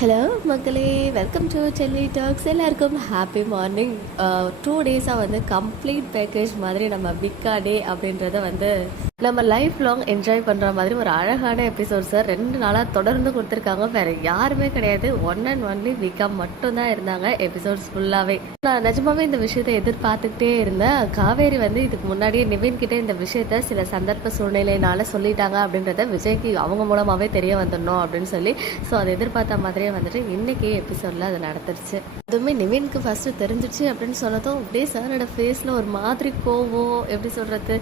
Hello மக்களே. Welcome to Chennai talks எல்லாருக்கும் happy morning two டேஸாக வந்து கம்ப்ளீட் பேக்கேஜ் மாதிரி நம்ம பிக்கா டே அப்படின்றத வந்து நம்ம லைஃப் லாங் என்ஜாய் பண்ணுற மாதிரி ஒரு அழகான எபிசோட் சார் ரெண்டு நாளாக தொடர்ந்து கொடுத்துருக்காங்க. வேற யாருமே கிடையாது. ஒன் அண்ட் ஒன்லி விக்கா மட்டும்தான் இருந்தாங்க எபிசோட்ஸ் ஃபுல்லாகவே நான் நிஜமாவே இந்த விஷயத்தை எதிர்பார்த்துக்கிட்டே இருந்தேன். காவேரி வந்து இதுக்கு முன்னாடியே நிவின் கிட்டே இந்த விஷயத்த சில சந்தர்ப்ப சூழ்நிலையினால சொல்லிட்டாங்க அப்படின்றத விஜய்க்கு அவங்க மூலமாகவே தெரிய வந்துடணும் அப்படின்னு சொல்லி. ஸோ அதை எதிர்பார்த்த மாதிரியே வந்துட்டு இன்னைக்கு எபிசோடில் அது நடத்துருச்சு அதுவுமே நிவின்க்கு ஃபஸ்ட்டு தெரிஞ்சிச்சு அப்படின்னு சொன்னதும் அப்படியே சாரோட ஃபேஸில் ஒரு மாதிரி கோவம். எப்படி சொல்கிறது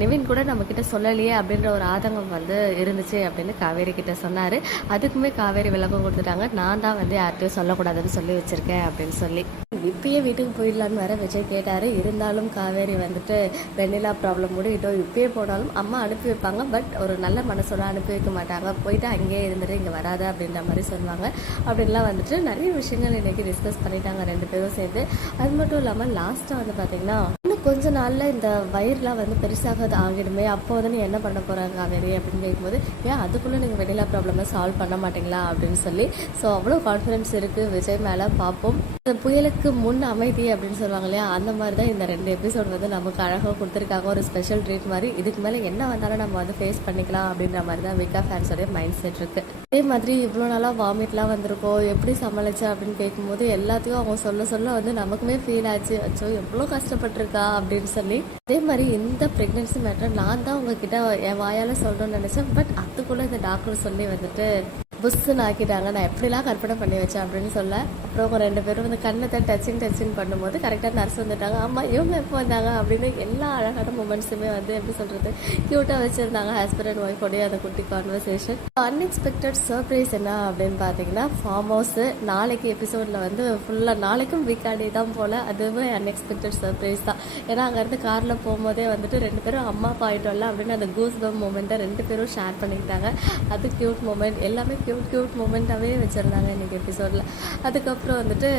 நிவின் கூட நம்மக்கிட்ட சொல்லலையே அப்படின்ற ஒரு ஆதங்கம் வந்து இருந்துச்சு அப்படின்னு காவேரி கிட்ட சொன்னார். அதுக்குமே காவேரி விளக்கம் கொடுத்துட்டாங்க. நான் தான் வந்து யார்கிட்டையும் சொல்லக்கூடாதுன்னு சொல்லி வச்சிருக்கேன் அப்படின்னு சொல்லி. இப்பயே வீட்டுக்கு போயிடலான்னு வேற விஜய் கேட்டார். இருந்தாலும் காவேரி வந்துட்டு வெண்ணிலா ப்ராப்ளம் முடிக்கிட்டோம் இப்பயே போனாலும் அம்மா அனுப்பி வைப்பாங்க. பட் ஒரு நல்ல மனசோட அனுப்பி வைக்க மாட்டாங்க. போயிட்டு அங்கேயே இருந்துட்டு இங்கே வராத அப்படின்ற மாதிரி சொல்லுவாங்க. அப்படின்லாம் வந்துட்டு நிறைய விஷயங்கள் இன்னைக்கு டிஸ்கஸ் பண்ணிட்டாங்க ரெண்டு பேரும் சேர்ந்து. அது மட்டும் இல்லாமல் லாஸ்ட்டாக வந்து பார்த்தீங்கன்னா கொஞ்ச நாளில் இந்த வயிறுலாம் வந்து பெருசாக ஆகிடுமே அப்போ வந்து நீ என்ன பண்ண போகிறாங்க காவேரி அப்படின்னு கேட்கும்போது ஏன் அதுக்குள்ளே நீங்கள் வெண்ணிலா ப்ராப்ளமை சால்வ் பண்ண மாட்டீங்களா? அப்படின்னு சொல்லி ஸோ அவ்வளோ கான்ஃபிடன்ஸ் இருக்குது விஜய் மேலே பார்ப்போம் இந்த புயலுக்கு முன் அமைதி அப்படின்னு சொல்லுவாங்க இல்லையா அந்த மாதிரி தான் இந்த ரெண்டு எபிசோட் வந்து நமக்கு அழகாக கொடுத்துருக்காங்க. ஒரு ஸ்பெஷல் ட்ரீட் மாதிரி. இதுக்கு மேலே என்ன வந்தாலும் நம்ம வந்து ஃபேஸ் பண்ணிக்கலாம் அப்படின்ற மாதிரி தான் விகா ஃபேன்ஸோடைய மைண்ட் செட் இருக்குது அதே மாதிரி இவ்வளோ நாளாக வாமிட்லாம் வந்திருக்கோம் எப்படி சமாளிச்சு அப்படின்னு கேட்கும்போது எல்லாத்தையும் அவங்க சொல்ல சொல்ல வந்து நமக்குமே ஃபீல் ஆச்சு. அச்சோ எவ்வளோ கஷ்டப்பட்டிருக்கா? அப்படின்னு சொல்லி. அதே மாதிரி இந்த ப்ரெக்னென்சி மேட்டர் நான் தான் உங்ககிட்ட என் வாயால் சொல்லணும்னு நினச்சேன். பட் அதுக்குள்ளே இந்த டாக்டர் சொல்லி வந்துட்டு புஷ்ஷுன்னு ஆக்கிட்டாங்க நான் எப்படிலாம் கற்பனை பண்ணி வச்சேன் அப்படின்னு சொல்ல அப்புறம் அவங்க ரெண்டு பேரும் வந்து கண்ணத்தை டச்சிங் டச்சிங் பண்ணும்போது கரெக்டாக நர்ஸ் வந்துட்டாங்க. அம்மா இவங்க எப்போ வந்தாங்க? அப்படின்னு எல்லா அழகான மூமெண்ட்ஸுமே வந்து எப்படி சொல்கிறது க்யூட்டாக வச்சுருந்தாங்க. ஹஸ்பண்ட் அண்ட் ஒய்ஃபோடைய அந்த குட்டி கான்வர்சேஷன் அன்எக்ஸ்பெக்டட் சர்ப்ரைஸ் என்ன அப்படின்னு பார்த்தீங்கன்னா ஃபார்ம் ஹவுஸு நாளைக்கு எபிசோடில் வந்து ஃபுல்லாக நாளைக்கும் வீக்காடே தான் போல் அதுவுமே அன்எக்ஸ்பெக்டட் சர்ப்ரைஸ் தான். ஏன்னா அங்கேருந்து காரில் போகும்போதே வந்துட்டு ரெண்டு பேரும் அம்மா அப்பா ஆகிட்டோம்ல அப்படின்னு அந்த கூஸ் பம் மூமெண்ட்டை ரெண்டு பேரும் ஷேர் பண்ணிக்கிட்டாங்க. அது க்யூட் மூமெண்ட் எல்லாமே க்யூட் க்யூட் மூமெண்ட்டாகவே வச்சுருந்தாங்க இன்றைக்கி எபிசோடில் அதுக்கப்புறம் வந்துட்டு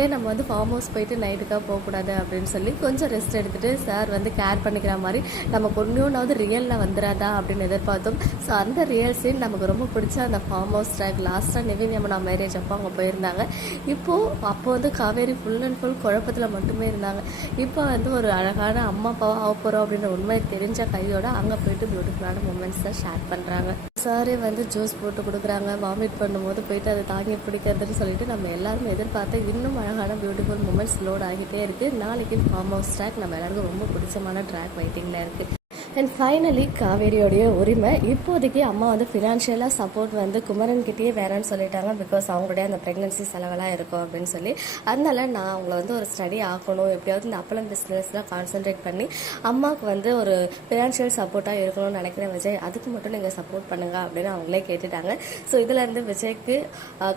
ஏன் நம்ம வந்து ஃபார்ம் ஹவுஸ் போயிட்டு நைட்டுக்காக போகக்கூடாது அப்படின்னு சொல்லி கொஞ்சம் ரெஸ்ட் எடுத்துகிட்டு சார் வந்து கேர் பண்ணிக்கிற மாதிரி நம்ம கொஞ்சோனாவது ரியலில் வந்துடாதா அப்படின்னு எதிர்பார்த்தோம். ஸோ அந்த ரியல் சீன் நமக்கு ரொம்ப பிடிச்ச அந்த ஃபார்ம் ஹவுஸ் ட்ராக் லாஸ்ட்டாக நிவின் யமுனா மேரேஜ் அப்போ அவங்க போயிருந்தாங்க. இப்போது அப்போ வந்து காவேரி ஃபுல் அண்ட் ஃபுல் குழப்பத்தில் மட்டுமே இருந்தாங்க. இப்போ வந்து ஒரு அழகான அம்மா அப்பாவாக ஆக போகிறோம் அப்படின்ற உண்மை தெரிஞ்ச கையோட அங்கே போயிட்டு பியூட்டிஃபுல்லான மூமெண்ட்ஸ் தான் ஷேர் பண்ணுறாங்க சாரே வந்து ஜூஸ் போட்டு கொடுக்குறாங்க வாமிட் பண்ணும்போது போயிட்டு அதை தாங்கி பிடிக்கிறதுன்னு சொல்லிட்டு நம்ம எல்லாரும் எதிர்பார்த்து இன்னும் அழகான பியூட்டிஃபுல் மூமெண்ட்ஸ் லோட் ஆகிட்டே இருக்குது நாளைக்கு ஃபார்ம் ஹவுஸ் ட்ராக் நம்ம எல்லாருக்கும் ரொம்ப பிடிச்சமான ட்ராக் வெயிட்டிங்கில் இருக்குது அண்ட் ஃபைனலி காவேரியோடைய உரிமை. இப்போதைக்கு அம்மா வந்து ஃபினான்ஷியலாக சப்போர்ட் வந்து குமரன் கிட்டேயே வேறேன்னு சொல்லிட்டாங்க பிகாஸ் அவங்களுடைய அந்த ப்ரெக்னன்சி செலவெல்லாம் இருக்கும் அப்படின்னு சொல்லி. அதனால நான் அவங்கள வந்து ஒரு ஸ்டடி ஆக்கணும். எப்படியாவது இந்த அப்பளம் பிஸ்னஸில் கான்சென்ட்ரேட் பண்ணி அம்மாவுக்கு வந்து ஒரு ஃபினான்ஷியல் சப்போர்ட்டாக இருக்கணும்னு நினைக்கிறேன் விஜய். அதுக்கு மட்டும் நீங்கள் சப்போர்ட் பண்ணுங்க அப்படின்னு அவங்களே கேட்டுட்டாங்க. ஸோ இதுலேருந்து விஜய்க்கு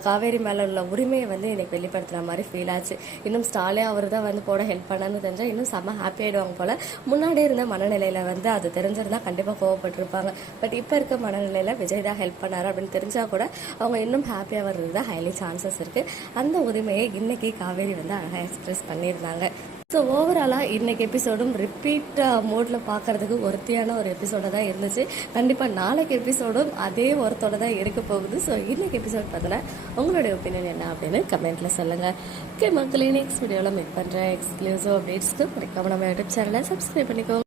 காவேரி மேலே உள்ள உரிமையை வந்து எனக்கு வெளிப்படுத்துகிற மாதிரி ஃபீல் ஆச்சு. இன்னும் ஸ்டாலே அவர் தான் வந்து போட ஹெல்ப் பண்ணான்னு தெரிஞ்சால் இன்னும் செம்ம ஹாப்பி ஆகிடுவாங்க போல். முன்னாடி இருந்த மனநிலையில் வந்து அது தெரிஞ்சிருந்தா கண்டிப்பாக கோவப்பட்டிருப்பாங்க. பட் இப்போ இருக்க மனநிலையில் விஜய் தான் ஹெல்ப் பண்ணார் அப்படின்னு தெரிஞ்சால் கூட அவங்க இன்னும் ஹாப்பியாக வர்றது தான் ஹைலி சான்சஸ் இருக்குது அந்த உரிமையை இன்னைக்கு காவேரி வந்து அழகாக எக்ஸ்பிரஸ் பண்ணியிருந்தாங்க. ஸோ ஓவராலாக இன்னைக்கு எபிசோடும் ரிப்பீட் மோடில் பார்க்கறதுக்கு ஒருத்தியான ஒரு எபிசோட தான் இருந்துச்சு. கண்டிப்பாக நாளைக்கு எபிசோடும் அதே ஒருத்தோட தான் இருக்க போகுது. ஸோ இன்னைக்கு எபிசோட் பார்த்தீங்கன்னா உங்களுடைய ஒப்பீனியன் என்ன அப்படின்னு கமெண்ட்டில் சொல்லுங்கள் ஓகே மக்களே நெக்ஸ்ட் வீடியோவில் மீட் பண்ணுறேன் எக்ஸ்க்ளூசிவ் அப்டேட்ஸ்க்கு மறக்காம நம்ம யூடியூப் சேனலை சப்ஸ்கிரைப் பண்ணிக்கோங்க.